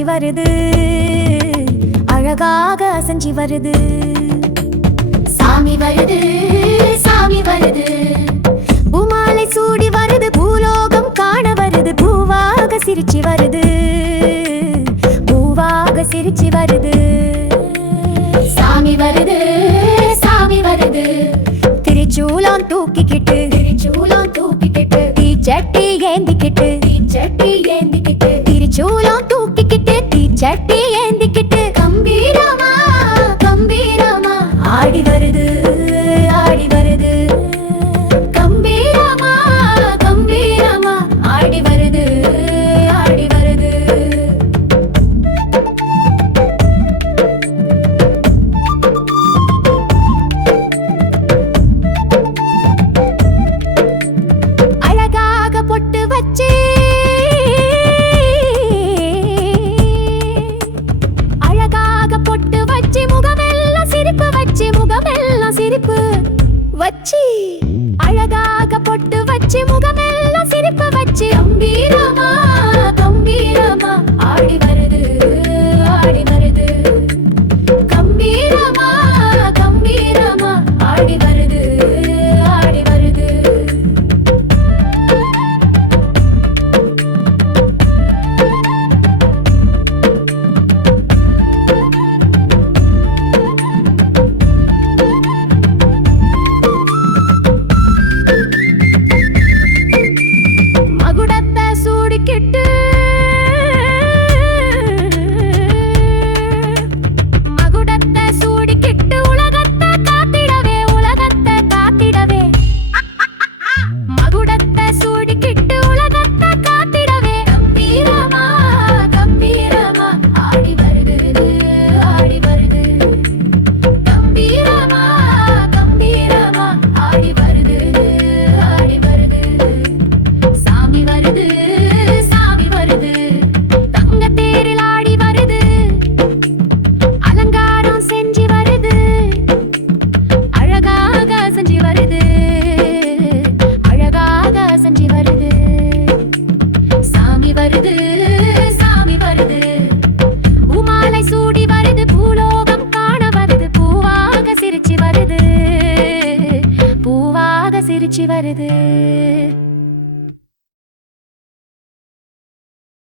அசைஞ்சி வருது. அழகாக அசைஞ்சி வருது. சாமி வருது சாமி வருது. பூமாலை சூடி வருது பூலோகம் காண வருது. பூவாக சிரிச்சு வருது. பூவாக சிரிச்சு வருது. சாமி வருது சட்டி ஏந்திக்கிட்டு. கம்பீரமா கம்பீரமா. ஆடி வருது. வச்சு அழகாக பொட்டு வச்சு முகமே சிரிச்சு வருது.